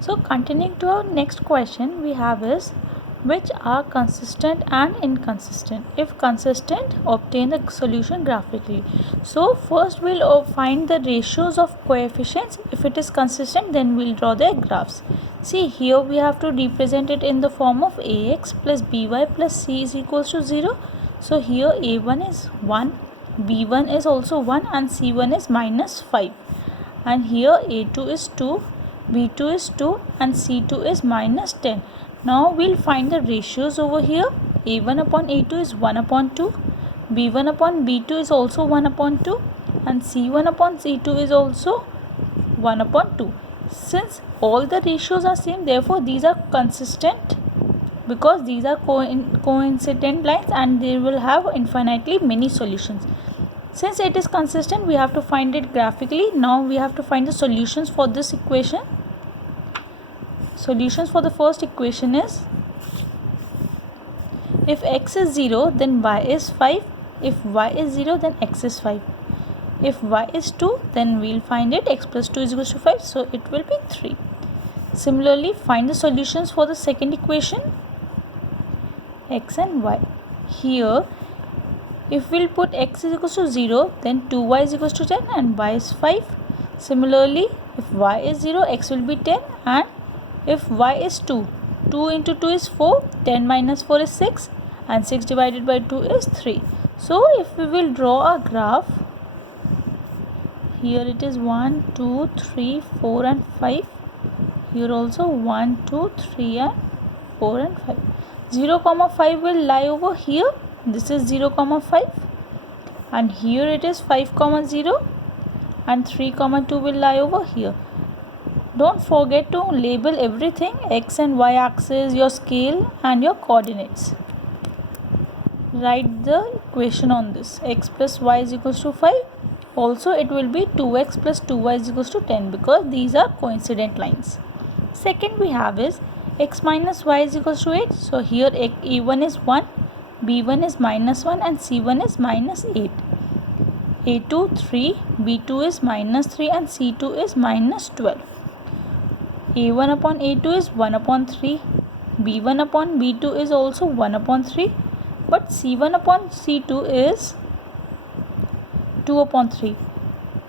So continuing to our next question we have is, which are consistent and inconsistent? If consistent, obtain the solution graphically. So first we'll find the ratios of coefficients. If it is consistent, then we'll draw the graphs. See, here we have to represent it in the form of ax plus by plus c is equals to 0. So here a1 is 1, b1 is also 1 and c1 is minus 5. And here a2 is 2, b2 is 2 and c2 is minus 10. Now we'll find the ratios over here. a1 upon a2 is 1 upon 2, b1 upon b2 is also 1 upon 2 and c1 upon c2 is also 1 upon 2. Since all the ratios are same, therefore these are consistent because these are coincident lines and they will have infinitely many solutions. Since it is consistent, we have to find it graphically. Now we have to find the solutions for this equation. Solutions for the first equation is, if x is 0 then y is 5, if y is 0 then x is 5, if y is 2 then we'll find it x plus 2 is equal to 5, so it will be 3. Similarly, find the solutions for the second equation, x and y. Here if we'll put x is equal to 0 then 2y is equal to 10 and y is 5. Similarly, if y is 0, x will be 10 and if y is 2, 2 into 2 is 4, 10 minus 4 is 6 and 6 divided by 2 is 3. So if we will draw a graph, here it is 1, 2, 3, 4 and 5. Here also 1, 2, 3 and 4 and 5. 0, 5 will lie over here. This is 0, 5 and here it is 5, 0 and 3, 2 will lie over here. Don't forget to label everything, x and y axis, your scale and your coordinates. Write the equation on this, x plus y is equals to 5. Also it will be 2x plus 2y is equals to 10 because these are coincident lines. Second we have is x minus y is equals to 8. So here a1 is 1, b1 is minus 1 and c1 is minus 8. a2 3, b2 is minus 3 and c2 is minus 12. a1 upon a2 is 1 upon 3, b1 upon b2 is also 1 upon 3, but c1 upon c2 is 2 upon 3.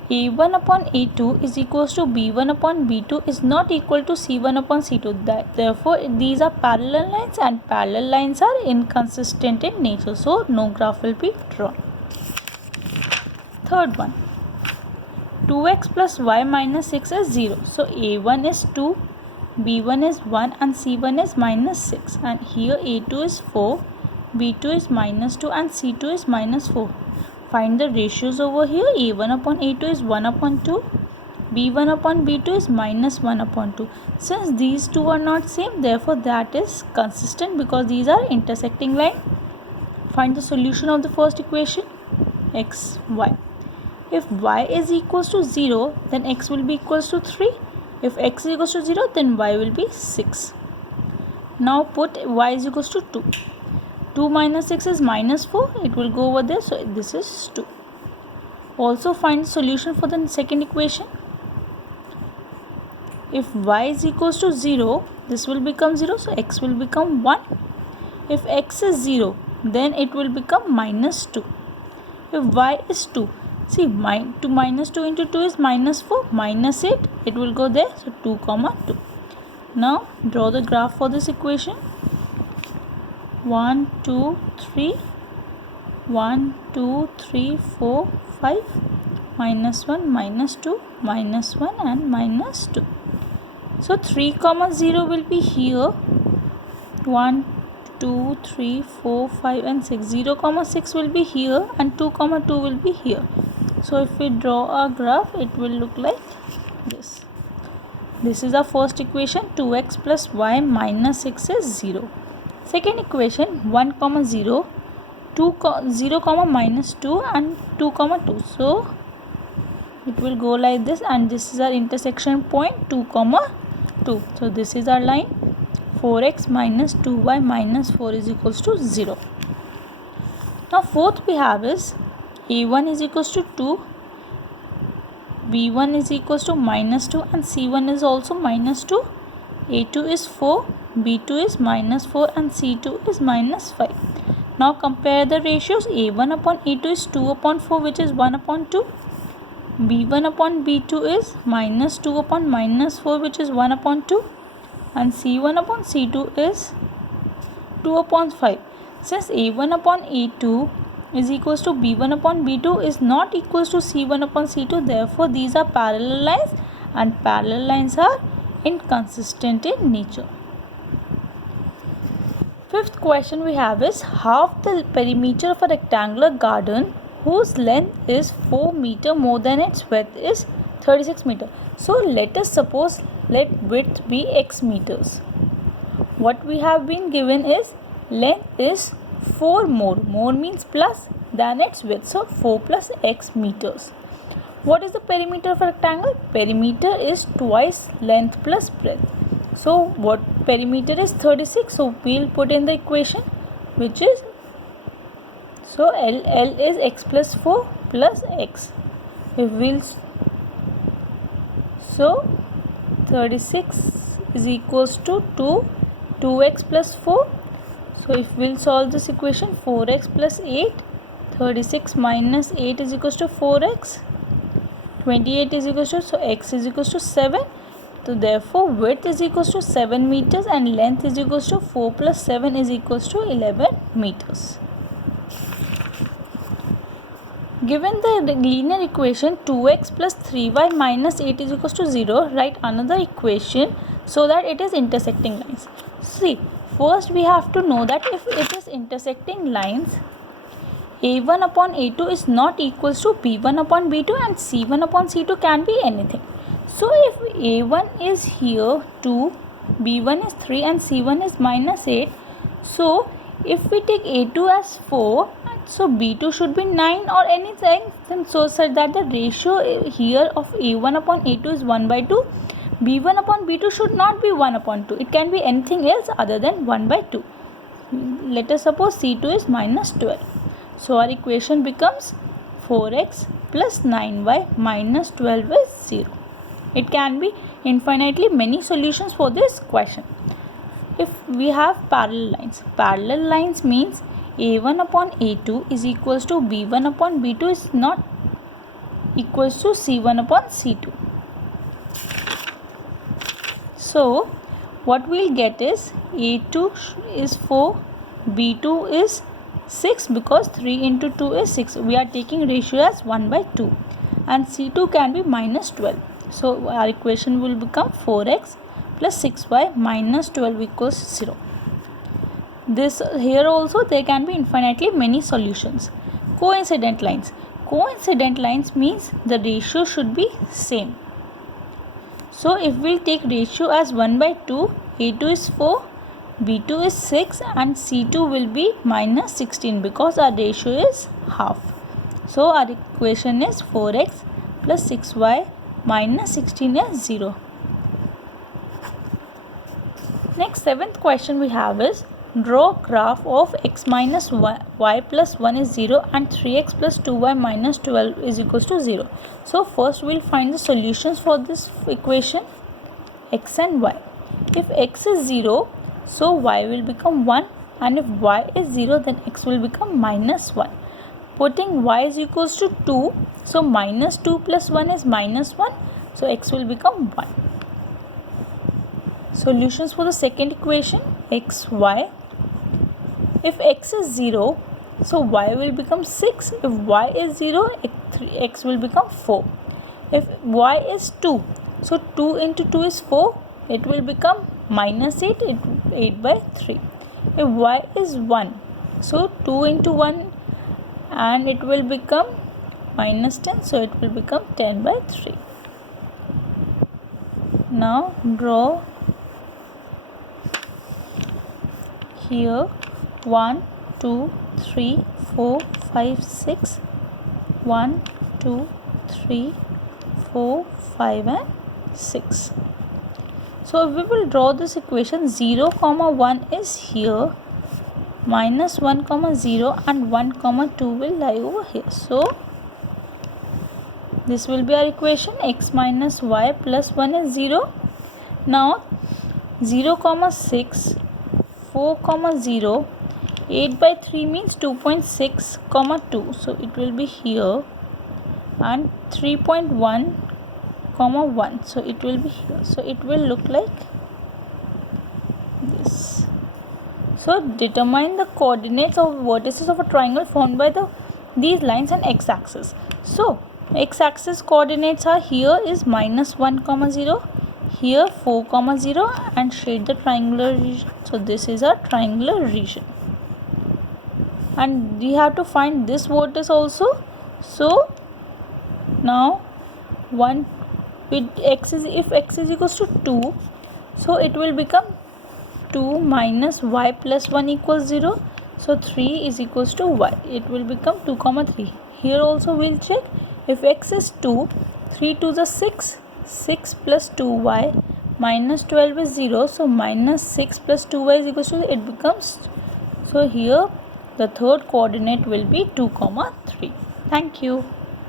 a1 upon a2 is equals to b1 upon b2 is not equal to c1 upon c2. Therefore, these are parallel lines and parallel lines are inconsistent in nature. So, no graph will be drawn. Third one, 2x plus y minus 6 is 0. So, a1 is 2, b1 is 1 and c1 is minus 6. And here a2 is 4, b2 is minus 2 and c2 is minus 4. Find the ratios over here. a1 upon a2 is 1 upon 2, b1 upon b2 is minus 1 upon 2. Since these two are not same, therefore that is consistent because these are intersecting line. Find the solution of the first equation, x, y. If y is equals to 0, then x will be equals to 3. If x is equals to 0, then y will be 6. Now put y is equals to 2. 2 minus 6 is minus 4. It will go over there. So this is 2. Also find the solution for the second equation. If y is equals to 0, this will become 0. So x will become 1. If x is 0, then it will become minus 2. If y is 2, see, minus 2 into 2 is minus 4, minus 8, it will go there, so 2, 2. Now, draw the graph for this equation. 1, 2, 3, 1, 2, 3, 4, 5, minus 1, minus 2, minus 1 and minus 2. So, 3, 0 will be here, 1, 2, 3, 4, 5 and 6. 0, 6 will be here and 2, 2 will be here. So if we draw a graph, it will look like this. This is our first equation, 2x plus y minus 6 is 0. Second equation, 1, 0, 0, minus 2 and 2, 2. So it will go like this and this is our intersection point 2, 2. So this is our line. 4x minus 2y minus 4 is equals to 0. Now fourth we have is a1 is equals to 2, b1 is equals to minus 2 and c1 is also minus 2 A2 is 4, B2 is minus 4 and C2 is minus 5. Now compare the ratios. A1 upon A2 is 2 upon 4, which is 1 upon 2. B1 upon B2 is minus 2 upon minus 4, which is 1 upon 2. And C1 upon C2 is 2 upon 5. Since A1 upon A2 is equals to B1 upon B2 is not equals to C1 upon C2, therefore these are parallel lines, and parallel lines are inconsistent in nature. Fifth question we have is, half the perimeter of a rectangular garden whose length is 4 meter more than its width is 36 meter. So let us suppose let width be x meters. What we have been given is length is 4 more means plus than its width, so 4 plus x meters. What is the perimeter of a rectangle? Perimeter is twice length plus breadth. So what perimeter is 36, so we'll put in the equation, which is, so L is x plus 4 plus x. If we'll, so 36 is equals to 2x plus 4. So if we'll solve this equation, 4x plus 8, 36 minus 8 is equals to 4x, 28 is equals to, so x is equals to 7. So therefore width is equals to 7 meters and length is equals to 4 plus 7 is equals to 11 meters. Given the linear equation 2x plus 3y minus 8 is equals to 0, write another equation so that it is intersecting lines. See, first we have to know that if it is intersecting lines, A1 upon A2 is not equals to B1 upon B2 and C1 upon C2 can be anything. So if A1 is here 2, B1 is 3 and C1 is minus 8. So if we take A2 as 4, so B2 should be 9 or anything, so such that the ratio here of A1 upon A2 is 1 by 2. B1 upon B2 should not be 1 upon 2. It can be anything else other than 1 by 2. Let us suppose C2 is minus 12. So our equation becomes 4x plus 9y minus 12 is 0. It can be infinitely many solutions for this question. If we have parallel lines means A1 upon A2 is equals to B1 upon B2 is not equals to C1 upon C2. So what we'll get is A2 is 4, B2 is 6 because 3 into 2 is 6. We are taking ratio as 1 by 2 and C2 can be minus 12. So our equation will become 4x plus 6y minus 12 equals 0. This here also there can be infinitely many solutions. Coincident lines. Coincident lines means the ratio should be same. So if we'll take ratio as 1 by 2, A2 is 4, B2 is 6 and C2 will be minus 16 because our ratio is half. So our equation is 4x plus 6y minus 16 is 0. Next, seventh question we have is, draw graph of x minus y plus 1 is 0 and 3x plus 2y minus 12 is equals to 0. So first we will find the solutions for this equation x and y. If x is 0, so y will become 1, and if y is 0 then x will become minus 1. Putting y is equals to 2, so minus 2 plus 1 is minus 1, so x will become 1. Solutions for the second equation x, y. If x is 0, so y will become 6. If y is 0, x will become 4. If y is 2, so 2 into 2 is 4. It will become minus 8, 8 by 3. If y is 1, so 2 into 1 and it will become minus 10. So it will become 10 by 3. Now draw here 1, 2, 3, 4, 5, 6. 1, 2, 3, 4, 5 and 6. So we will draw this equation 0, 1 is here, minus 1, 0 and 1, 2 will lie over here. So this will be our equation x minus y plus 1 is 0. Now 0, 6, 4, 0. 8 by 3 means 2.6, 2. So it will be here, and 3.1, 1. So it will be here. So it will look like this. So determine the coordinates of vertices of a triangle formed by these lines and x-axis. So x-axis coordinates are here is -1, 0, here 4, 0, and shade the triangular region. So this is a triangular region, and we have to find this vertex also. So now if x is equals to 2, so it will become 2 minus y plus 1 equals 0. So 3 is equals to y. It will become 2, 3. Here also we'll check. If x is 2, 3 to the 6, 6 plus 2y minus 12 is 0. So minus 6 plus 2y is equals to, it becomes, so here the third coordinate will be 2, 3. Thank you.